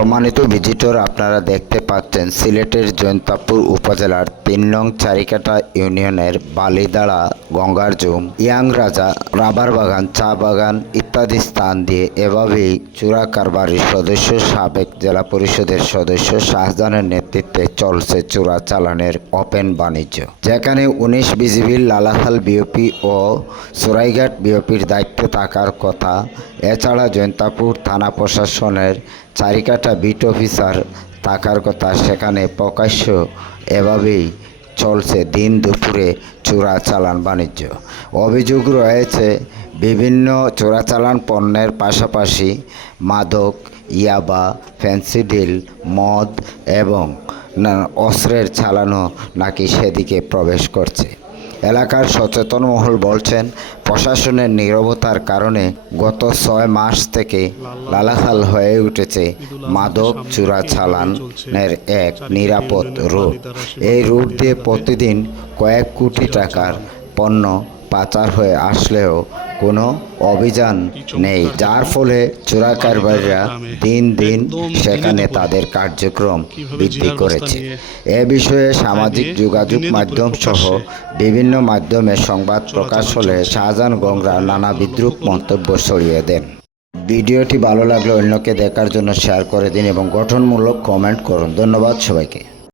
সম্মানিত ভিজিটর, আপনারা দেখতে পাচ্ছেন সিলেটের জৈন্তাপুর উপজেলার ৩ নং চারিকাটা ইউনিয়নের বালিদাড়া, গঙ্গারজুম, ইয়াং রাজা, রাবার বাগান, চা বাগান ইত্যাদি স্থান দিয়ে এভাবেই চোরা কারবারির সদস্য সাবেক জেলা পরিষদের সদস্য শাহজাহানের নেতৃত্বে চলছে চোরা চালানের ওপেন বাণিজ্য, যেখানে ১৯ বিজিবির লালাখাল বিওপি ও সরাইঘাট বিওপির দায়িত্বে থাকার কথা। এছাড়া জৈন্তাপুর থানা প্রশাসনের চারিকাটা বিট অফিসার থাকার কথা। সেখানে প্রকাশ্য এভাবেই চলছে দিন দুপুরে চোরাচালান বাণিজ্য। অভিযোগ রয়েছে বিভিন্ন চোরাচালান পণ্যের পাশাপাশি মাদক, ইয়াবা, ফেন্সিডিল, মদ এবং অস্ত্রের চালানও নাকি সেদিকে প্রবেশ করছে। এলাকার সচেতন মহল বলছেন, প্রশাসনের নীরবতার কারণে গত ৬ মাস থেকে লালাখাল হয়ে উঠেছে মাদক চোরাচালানের এক নিরাপদ রুট। এই রুট দিয়ে প্রতিদিন কয়েক কোটি টাকার পণ্য পাচার হয়ে আসলেও কোনো অভিযান নেই, যার ফলে চোরা কারবারিরা দিন দিন সেখানে তাদের কার্যক্রম বৃদ্ধি করেছে। এ বিষয়ে সামাজিক যোগাযোগ মাধ্যম সহ বিভিন্ন মাধ্যমে সংবাদ প্রকাশ হলে শাহজাহান গংরা নানা বিদ্রূপ মন্তব্য ছড়িয়ে দেন। ভিডিওটি ভালো লাগলে অন্যকে দেখার জন্য শেয়ার করে দিন এবং গঠনমূলক কমেন্ট করুন। ধন্যবাদ সবাইকে।